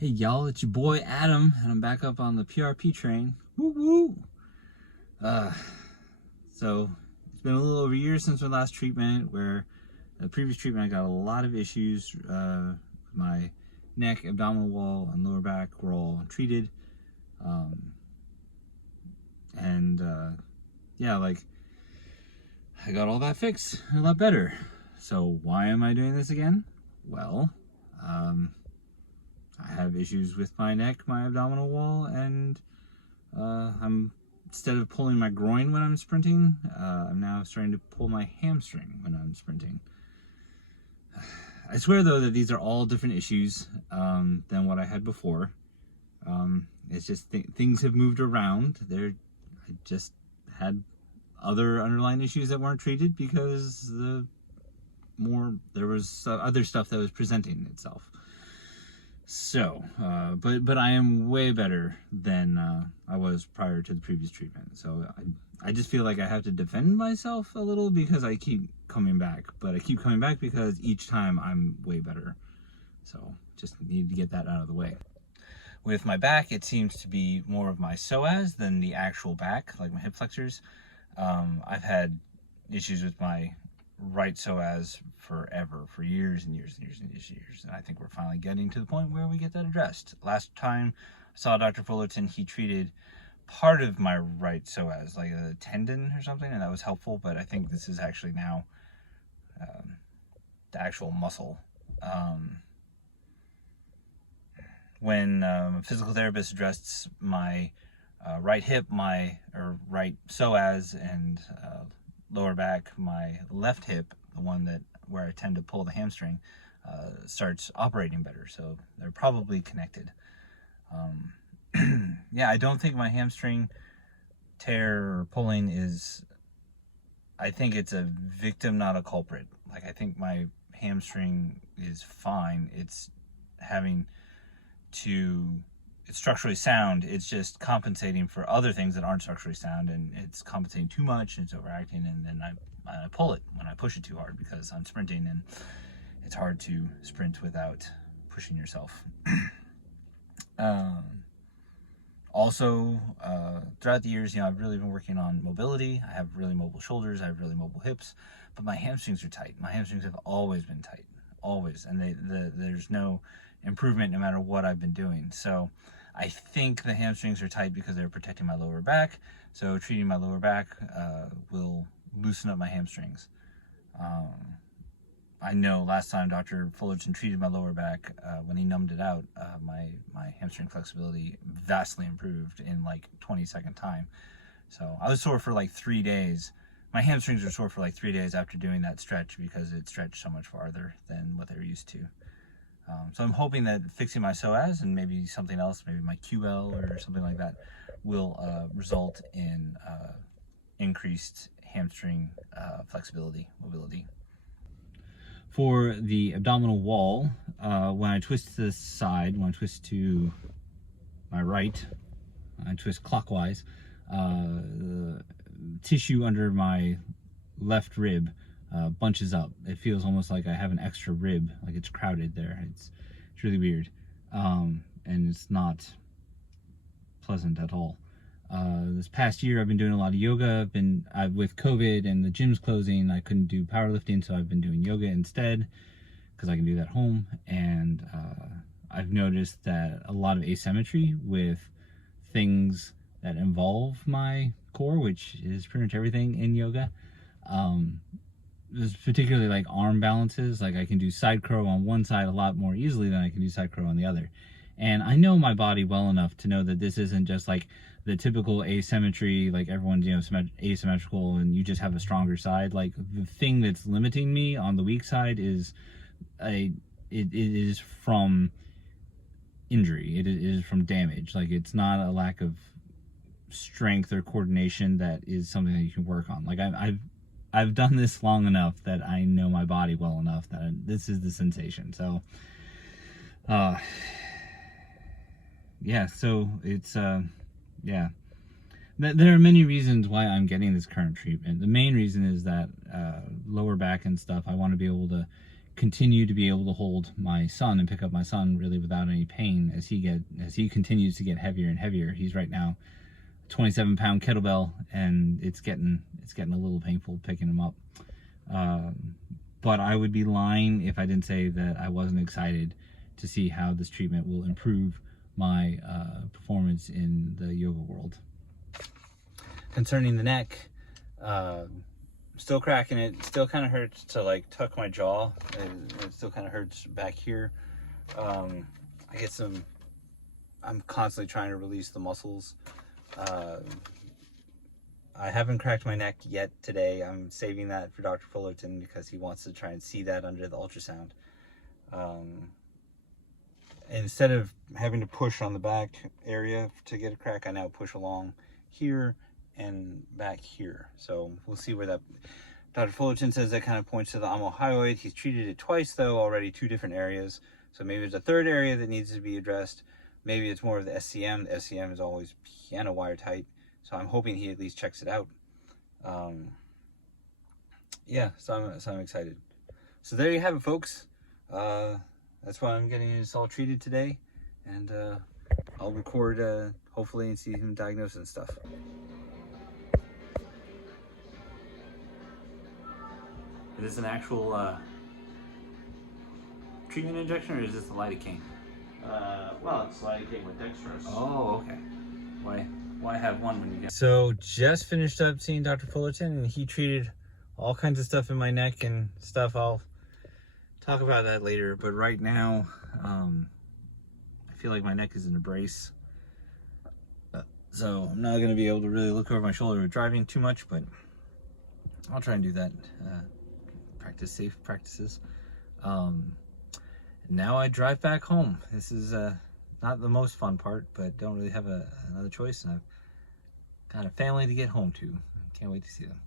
Hey y'all, it's your boy Adam, and I'm back up on the PRP train. Woo woo! Uh, so it's been a little over a year since my last treatment, where the previous treatment I got a lot of issues. My neck, abdominal wall, and lower back were all treated. Yeah, like I got all that fixed, a lot better. So why am I doing this again? Well, I have issues with my neck, my abdominal wall, and I'm, instead of pulling my groin when I'm sprinting, I'm now starting to pull my hamstring when I'm sprinting. I swear though that these are all different issues than what I had before. It's just things have moved around. I just had other underlying issues that weren't treated because there was other stuff that was presenting itself. So, but I am way better than I was prior to the previous treatment. So I just feel like I have to defend myself a little because I keep coming back. But I keep coming back because each time I'm way better. So just need to get that out of the way. With my back, it seems to be more of my psoas than the actual back, like my hip flexors. I've had issues with my right psoas forever, for years and years and years and years. And I think we're finally getting to the point where we get that addressed. Last time I saw Dr. Fullerton, he treated part of my right psoas, like a tendon or something, and that was helpful. But I think this is actually now the actual muscle. When a physical therapist addressed my right hip, my right psoas, and lower back, my left hip, the one where I tend to pull the hamstring, starts operating better. So they're probably connected. Yeah, I don't think my hamstring tear or pulling is, I think it's a victim, not a culprit. Like, I think my hamstring is fine. It's structurally sound. It's just compensating for other things that aren't structurally sound, and it's compensating too much, and it's overacting, and then I pull it when I push it too hard because I'm sprinting, and it's hard to sprint without pushing yourself. Also, throughout the years, I've really been working on mobility. I have really mobile shoulders, I have really mobile hips, but my hamstrings are tight. My hamstrings have always been tight, always, and there's no improvement no matter what I've been doing. So I think the hamstrings are tight because they're protecting my lower back. So treating my lower back will loosen up my hamstrings. I know last time Dr. Fullerton treated my lower back, when he numbed it out, my hamstring flexibility vastly improved in like 20-second time. So I was sore for like 3 days. My hamstrings were sore for like 3 days after doing that stretch because it stretched so much farther than what they were used to. So I'm hoping that fixing my psoas and maybe something else, maybe my QL or something like that, will result in increased hamstring flexibility, mobility. For the abdominal wall, when I twist to the side, when I twist to my right, I twist clockwise, the tissue under my left rib bunches up. It feels almost like I have an extra rib, like it's crowded there. It's really weird, and it's not pleasant at all. This past year I've been doing a lot of yoga. With COVID and the gyms closing, I couldn't do powerlifting, so I've been doing yoga instead because I can do that at home. And I've noticed that a lot of asymmetry with things that involve my core, which is pretty much everything in yoga. There's particularly like arm balances. Like I can do side crow on one side a lot more easily than I can do side crow on the other. And I know my body well enough to know that this isn't just like the typical asymmetry, like everyone's asymmetrical and you just have a stronger side. Like the thing that's limiting me on the weak side is it is from injury. It is from damage. Like it's not a lack of strength or coordination that is something that you can work on. Like I've done this long enough that I know my body well enough that this is the sensation. So yeah, so it's yeah, there are many reasons why I'm getting this current treatment. The main reason is that lower back and stuff, I want to be able to continue to be able to hold my son and pick up my son really without any pain as he continues to get heavier and heavier. He's right now 27-pound kettlebell, and it's getting a little painful picking him up. But I would be lying if I didn't say that I wasn't excited to see how this treatment will improve my performance in the yoga world. Concerning the neck, still cracking it. Still kind of hurts to like tuck my jaw. It still kind of hurts back here. I'm constantly trying to release the muscles. I haven't cracked my neck yet today. I'm saving that for Dr. Fullerton because he wants to try and see that under the ultrasound. Instead of having to push on the back area to get a crack, I now push along here and back here. So we'll see where that... Dr. Fullerton says that kind of points to the omohyoid. He's treated it twice though, already 2 different areas. So maybe there's a 3rd area that needs to be addressed. Maybe it's more of the SCM. The SCM is always piano wire tight. So I'm hoping he at least checks it out. Yeah, so I'm excited. So there you have it, folks. That's why I'm getting this all treated today. And I'll record hopefully and see him diagnosed and stuff. Is this an actual treatment injection, or is this the lidocaine? Well, it's lidocaine with dextrose. Oh, okay. Why have one when you get... So just finished up seeing Dr. Fullerton, and he treated all kinds of stuff in my neck and stuff. I'll talk about that later, but right now I feel like my neck is in a brace, so I'm not going to be able to really look over my shoulder with driving too much, but I'll try and do that. Practice safe practices. Now I drive back home. This is not the most fun part, but don't really have another choice, and I've got a family to get home to. Can't wait to see them.